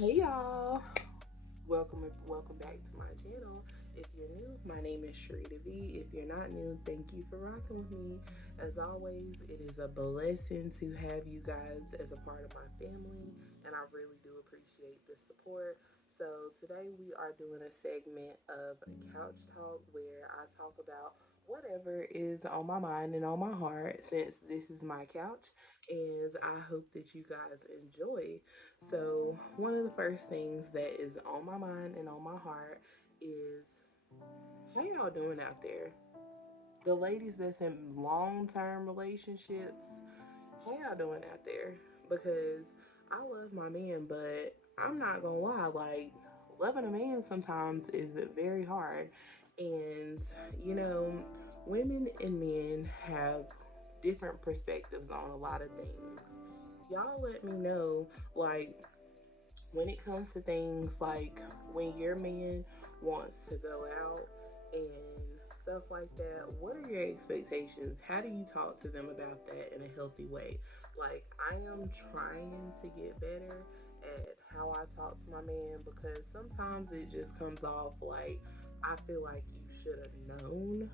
Hey y'all, welcome back to my channel. If you're new, my name is Sharita V. If you're not new, thank you for rocking with me. As always, it is a blessing to have you guys as a part of my family, and I really do appreciate the support. So today we are doing a segment of Couch Talk where I talk about whatever is on my mind and on my heart since this is my couch, and I hope that you guys enjoy. So, one of the first things that is on my mind and on my heart is how y'all doing out there? The ladies that's in long term relationships, how y'all doing out there? Because I love my man, but I'm not gonna lie, like, loving a man sometimes is very hard. And, you know, women and men have different perspectives on a lot of things. Y'all let me know, like, when it comes to things like when your man wants to go out and stuff like that, what are your expectations? How do you talk to them about that in a healthy way? Like, I am trying to get better at how I talk to my man because sometimes it just comes off like I feel like you should have known,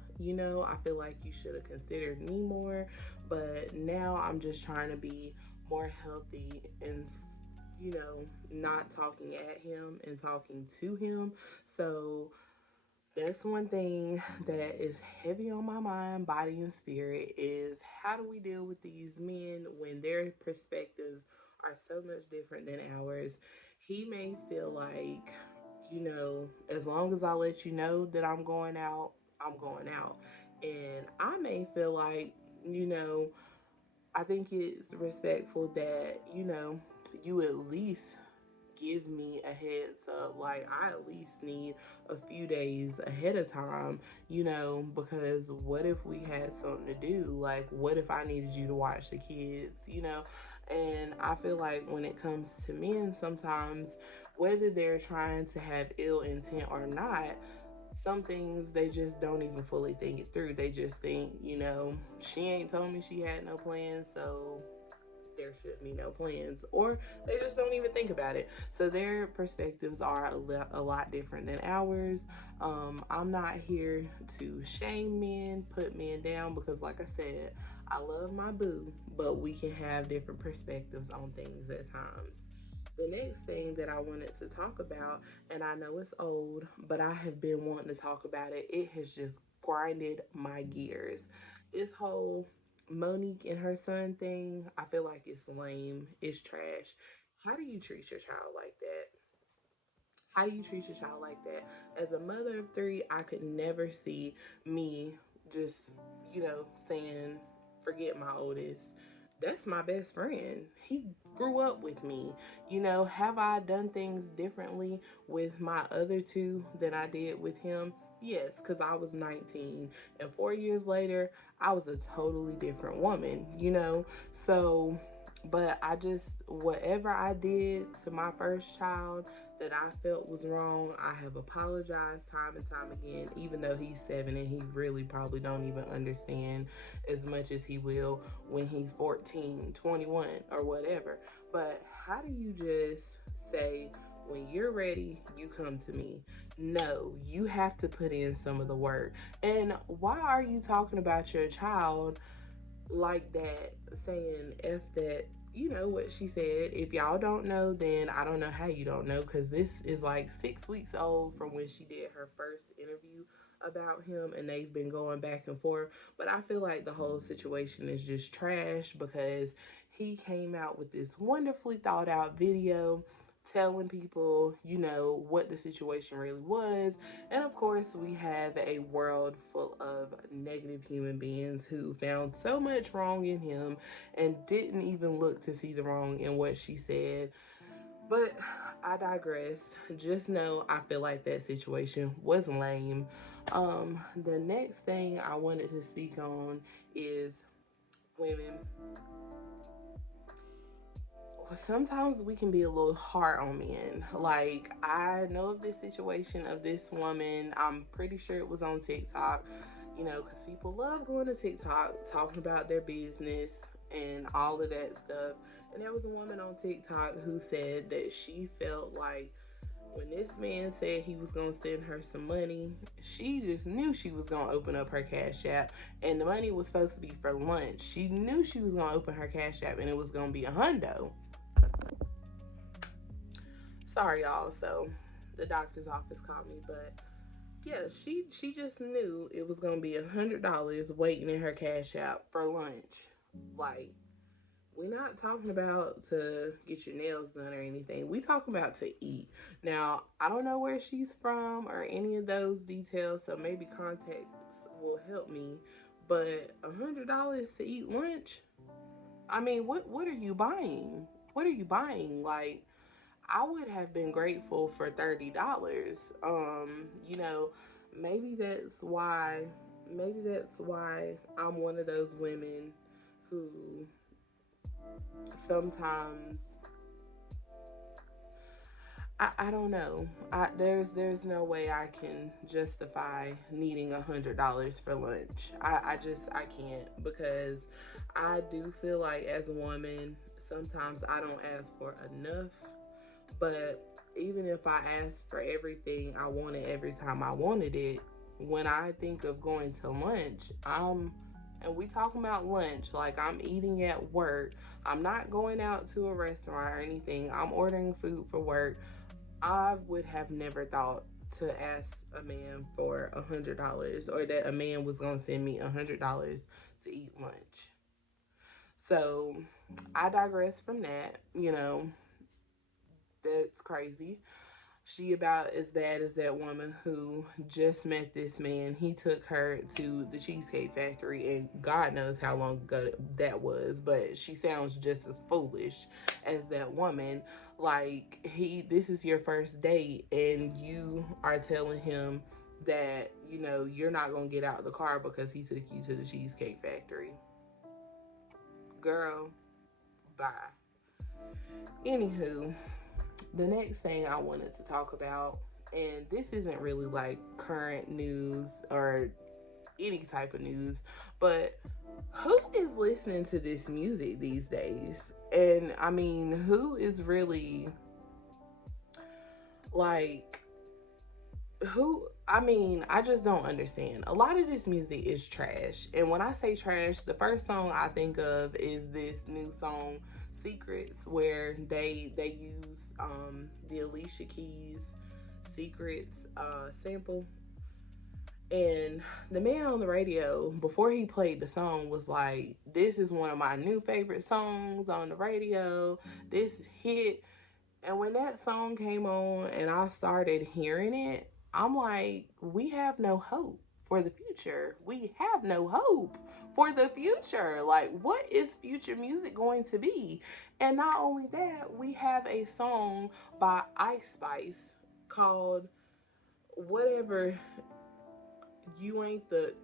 I feel like you should have considered me more, but now I'm just trying to be more healthy and not talking at him and talking to him. So that's one thing that is heavy on my mind, body, and spirit is how do we deal with these men when their perspectives are so much different than ours? He may feel like, as long as I let you know that I'm going out, I'm going out. And I may feel like, you know, I think it's respectful that, you at least give me a heads up. Like, I at least need a few days ahead of time, because what if we had something to do? Like, what if I needed you to watch the kids, And I feel like when it comes to men, sometimes, whether they're trying to have ill intent or not, some things they just don't even fully think it through. They just think, she ain't told me she had no plans, so there should be no plans, or they just don't even think about it. So their perspectives are a lot different than ours. I'm not here to shame men, put men down, because like I said, I love my boo, but we can have different perspectives on things at times. The next thing that I wanted to talk about, and I know it's old, but I have been wanting to talk about it. It has just grinded my gears. This whole Monique and her son thing, I feel like it's lame. It's trash. How do you treat your child like that? How do you treat your child like that? As a mother of three, I could never see me just, saying, forget my oldest. That's my best friend. He grew up with me. Have I done things differently with my other two than I did with him? Yes, because I was 19. And 4 years later, I was a totally different woman, So, but I just, whatever I did to my first child that I felt was wrong, I have apologized time and time again, even though he's 7 and he really probably don't even understand as much as he will when he's 14, 21, or whatever. But how do you just say, when you're ready, you come to me? No, you have to put in some of the work. And why are you talking about your child like that, saying F that? You know what she said. If y'all don't know, then I don't know how you don't know, because this is like 6 weeks old from when she did her first interview about him, and they've been going back and forth. But I feel like the whole situation is just trash because he came out with this wonderfully thought out video telling people, what the situation really was. And of course, we have a world full of negative human beings who found so much wrong in him and didn't even look to see the wrong in what she said. But I digress. Just know I feel like that situation was lame. The next thing I wanted to speak on is women. Sometimes we can be a little hard on men. Like, I know of this situation of this woman. I'm pretty sure it was on TikTok, because people love going to TikTok talking about their business. and all of that stuff. And there was a woman on TikTok who said that she felt like when this man said he was going to send her some money, she just knew she was going to open up her Cash App, and the money was supposed to be for lunch. She knew she was going to open her Cash App and it was going to be a hundo. Sorry, y'all. So the doctor's office called me, but yeah, she just knew it was going to be $100 waiting in her Cash App for lunch. Like, we're not talking about to get your nails done or anything. We talking about to eat. Now, I don't know where she's from or any of those details, so maybe context will help me. But $100 to eat lunch? I mean, what are you buying? What are you buying? Like, I would have been grateful for $30. You know, maybe that's why maybe that's why I'm one of those women who sometimes I don't know. There's no way I can justify needing $100 for lunch. I can't, because I do feel like as a woman sometimes I don't ask for enough. But even if I asked for everything I wanted every time I wanted it, when I think of going to lunch, and we talking about lunch, like I'm eating at work. I'm not going out to a restaurant or anything. I'm ordering food for work. I would have never thought to ask a man for $100, or that a man was gonna send me $100 to eat lunch. So I digress from that. That's crazy. She about as bad as that woman who just met this man. He took her to the Cheesecake Factory, and God knows how long ago that was, but she sounds just as foolish as that woman. Like, this is your first date, and you are telling him that, you're not going to get out of the car because he took you to the Cheesecake Factory. Girl, bye. Anywho, the next thing I wanted to talk about, and this isn't really like current news or any type of news, but who is listening to this music these days? And I mean, who is really like, I just don't understand. A lot of this music is trash. And when I say trash, the first song I think of is this new song, Secrets, where they use the Alicia Keys Secrets sample. And the man on the radio, before he played the song, was like, "This is one of my new favorite songs on the radio. This hit." And when that song came on and I started hearing it, I'm like, we have no hope for the future. We have no hope for the future. Like, what is future music going to be? And not only that, we have a song by Ice Spice called whatever, You Ain't the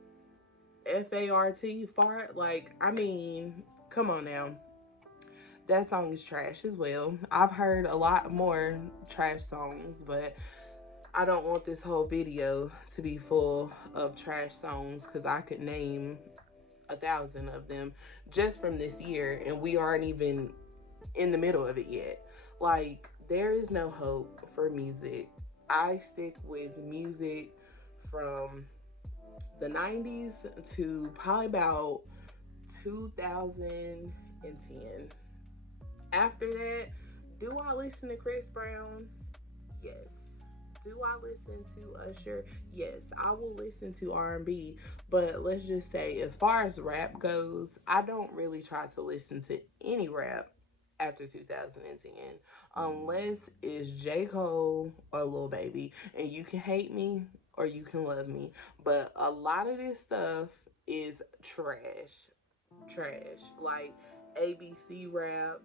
fart. Like, I mean, come on now. That song is trash as well. I've heard a lot more trash songs, but I don't want this whole video to be full of trash songs, because I could name 1,000 of them just from this year, and we aren't even in the middle of it yet. Like, there is no hope for music. I stick with music from the 90s to probably about 2010. After that, do I listen to Chris Brown? Yes. Do I listen to Usher? Yes, I will listen to R&B, but let's just say, as far as rap goes, I don't really try to listen to any rap after 2010, unless it's J. Cole or Lil Baby. And you can hate me or you can love me, but a lot of this stuff is trash. Trash. Like ABC rap.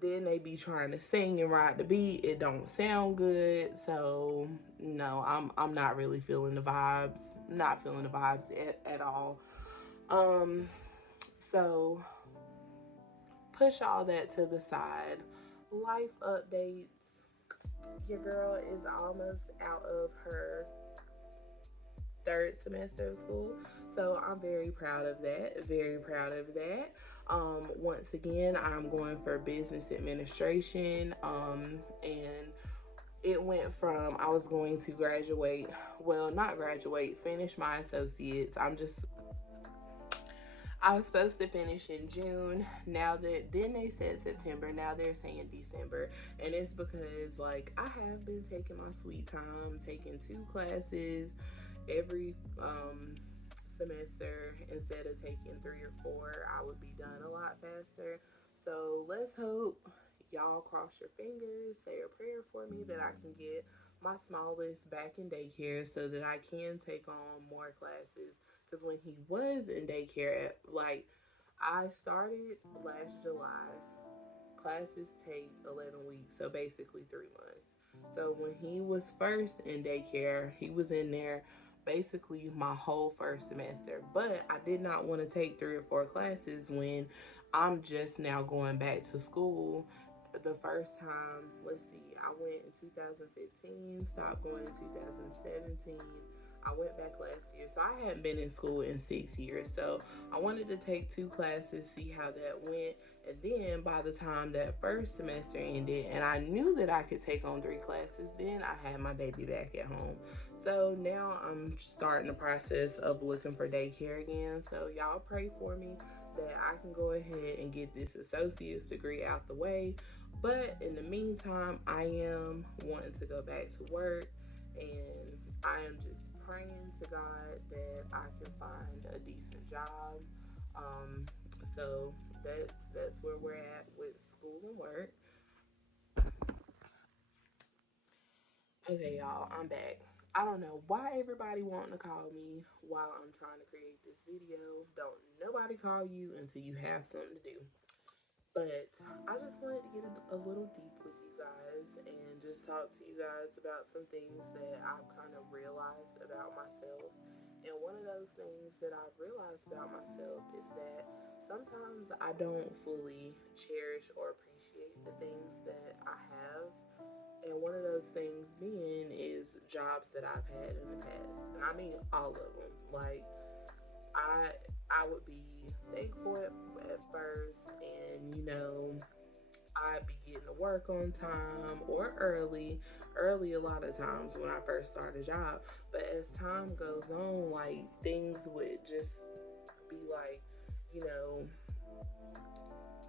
Then they be trying to sing and ride the beat. It don't sound good. So no, I'm not really feeling the vibes. Not feeling the vibes at all. Um, so push all that to the side. Life updates. Your girl is almost out of her third semester of school. So I'm very proud of that. Very proud of that. Once again, I'm going for business administration. And it went from I was going to graduate, well, not graduate, finish my associates. I was supposed to finish in June. Now that then they said September. Now they're saying December, and it's because like I have been taking my sweet time, taking 2 classes every semester instead of taking 3 or 4. I would be done a lot faster. So let's hope y'all cross your fingers, say a prayer for me that I can get my smallest back in daycare so that I can take on more classes. Because when he was in daycare, like I started last July, classes take 11 weeks, so basically 3 months. So when he was first in daycare, he was in there basically my whole first semester. But I did not want to take 3 or 4 classes when I'm just now going back to school. The first time, let's see, I went in 2015, stopped going in 2017. I went back last year, so I hadn't been in school in 6 years. So I wanted to take 2 classes, see how that went. And then by the time that first semester ended, and I knew that I could take on 3 classes, then I had my baby back at home. So now I'm starting the process of looking for daycare again. So y'all pray for me that I can go ahead and get this associate's degree out the way. But in the meantime, I am wanting to go back to work, and I am just praying to God that I can find a decent job. Um, so that's where we're at with school and work. Okay, y'all, I'm back. I don't know why everybody wanting to call me while I'm trying to create this video. Don't nobody call you until you have something to do. But I just wanted to get a little deep with you guys and just talk to you guys about some things that I've kind of realized about myself. And one of those things that I've realized about myself is that sometimes I don't fully cherish or appreciate the things that I have. And one of those things being is jobs that I've had in the past. And I mean all of them. Like I I would be thankful at first, and I'd be getting to work on time or early a lot of times when I first start a job. But as time goes on, like things would just be like, you know,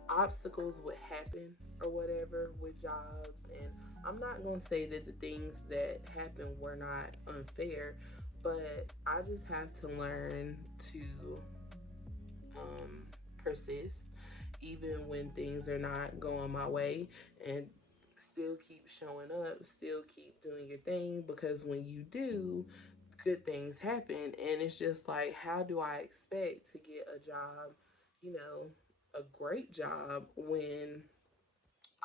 obstacles would happen or whatever with jobs. And I'm not going to say that the things that happened were not unfair, but I just have to learn to um, persist even when things are not going my way, and still keep showing up, still keep doing your thing, because when you do, good things happen. And it's just like, how do I expect to get a job, you know, a great job, when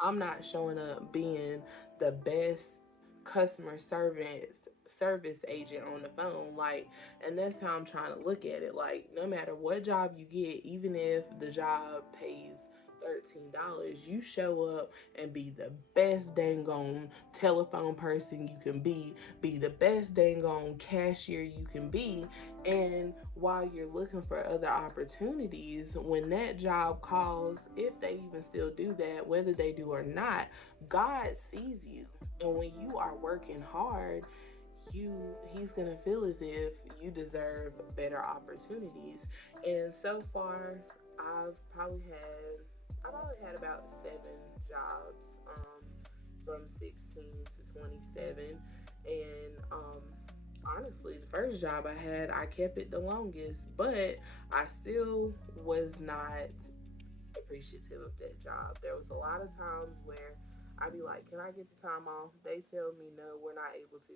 I'm not showing up being the best customer service agent on the phone? Like, and that's how I'm trying to look at it. Like, no matter what job you get, even if the job pays $13, you show up and be the best dang on telephone person you can be the best dang on cashier you can be. And while you're looking for other opportunities, when that job calls, if they even still do that, whether they do or not, God sees you. And when you are working hard, he's gonna feel as if you deserve better opportunities. And so far, I've probably had about 7 jobs, from 16 to 27. And honestly, the first job I had, I kept it the longest, but I still was not appreciative of that job. There was a lot of times where I'd be like, "Can I get the time off?" They tell me, "No, we're not able to."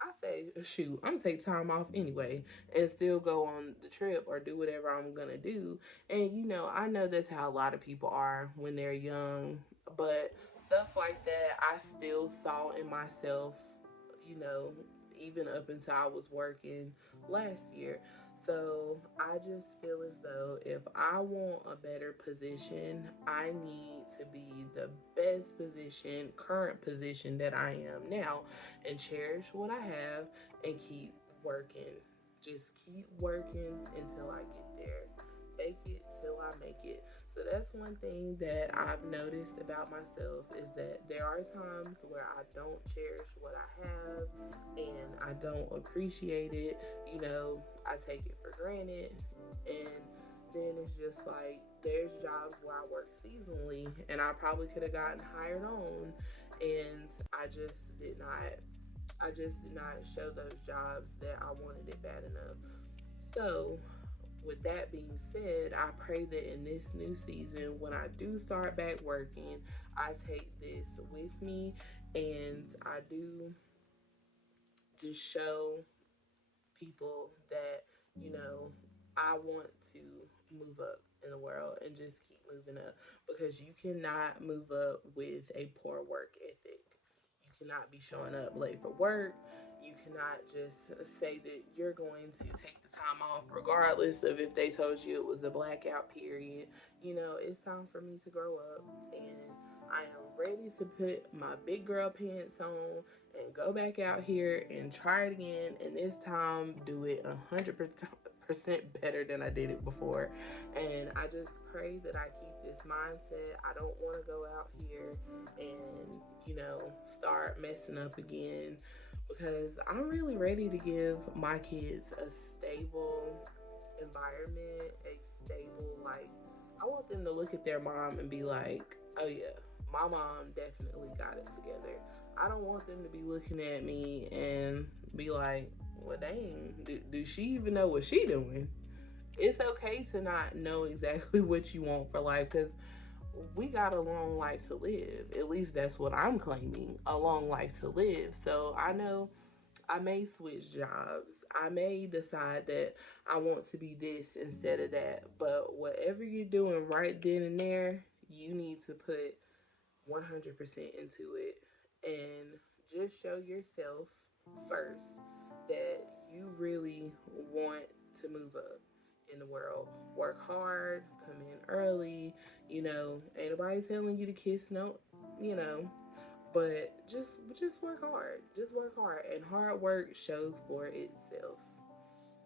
I say, "Shoot, I'm gonna take time off anyway and still go on the trip or do whatever I'm gonna do." And I know that's how a lot of people are when they're young, but stuff like that, I still saw in myself, you know, even up until I was working last year. So I just feel as though if I want a better position, I need to be the best position, current position that I am now, and cherish what I have and keep working. just keep working until I get there. Fake it till I make it. So that's one thing that I've noticed about myself is that there are times where I don't cherish what I have and I don't appreciate it. You know, I take it for granted. And then it's just like there's jobs where I work seasonally and I probably could have gotten hired on, and I just did not show those jobs that I wanted it bad enough. So, with that being said, I pray that in this new season, when I do start back working, I take this with me and I do just show people that, you know, I want to move up in the world and just keep moving up, because you cannot move up with a poor work ethic. You cannot be showing up late for work. You cannot just say that you're going to take the time off regardless of if they told you it was a blackout period. You know, it's time for me to grow up, and I am ready to put my big girl pants on and go back out here and try it again, and this time do it 100% better than I did it before. And I just pray that I keep this mindset. I don't want to go out here and, start messing up again, because I'm really ready to give my kids a stable environment, a stable, like, I want them to look at their mom and be like, oh yeah, my mom definitely got it together. I don't want them to be looking at me and be like, well, dang, do she even know what she doing? It's okay to not know exactly what you want for life, because we got a long life to live. At least that's what I'm claiming, a long life to live. So I know I may switch jobs. I may decide that I want to be this instead of that. But whatever you're doing right then and there, you need to put 100% into it, and just show yourself first that you really want to move up in the world. Work hard, come in early, ain't nobody telling you to kiss no, you know, but just work hard. Just work hard, and hard work shows for itself.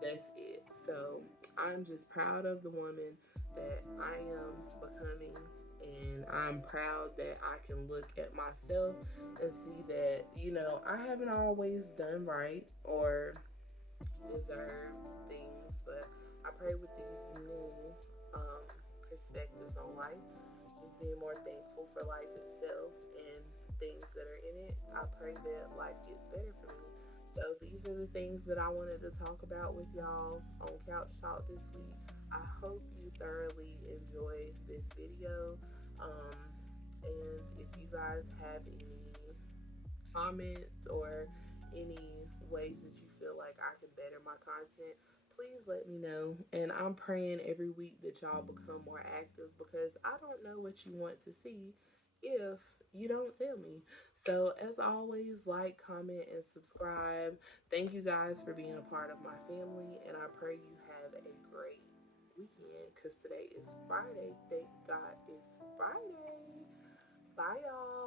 That's it. So I'm just proud of the woman that I am becoming, and I'm proud that I can look at myself and see that, I haven't always done right or deserved things, but I pray with these new um, perspectives on life, just being more thankful for life itself and things that are in it, I pray that life gets better for me. So these are the things that I wanted to talk about with y'all on Couch Talk this week. I hope you thoroughly enjoyed this video. Um, and if you guys have any comments or any ways that you feel like I can better my content, please let me know. And I'm praying every week that y'all become more active, because I don't know what you want to see if you don't tell me. So, as always, like, comment, and subscribe. Thank you guys for being a part of my family, and I pray you have a great weekend, because today is Friday. Thank God it's Friday. Bye, y'all.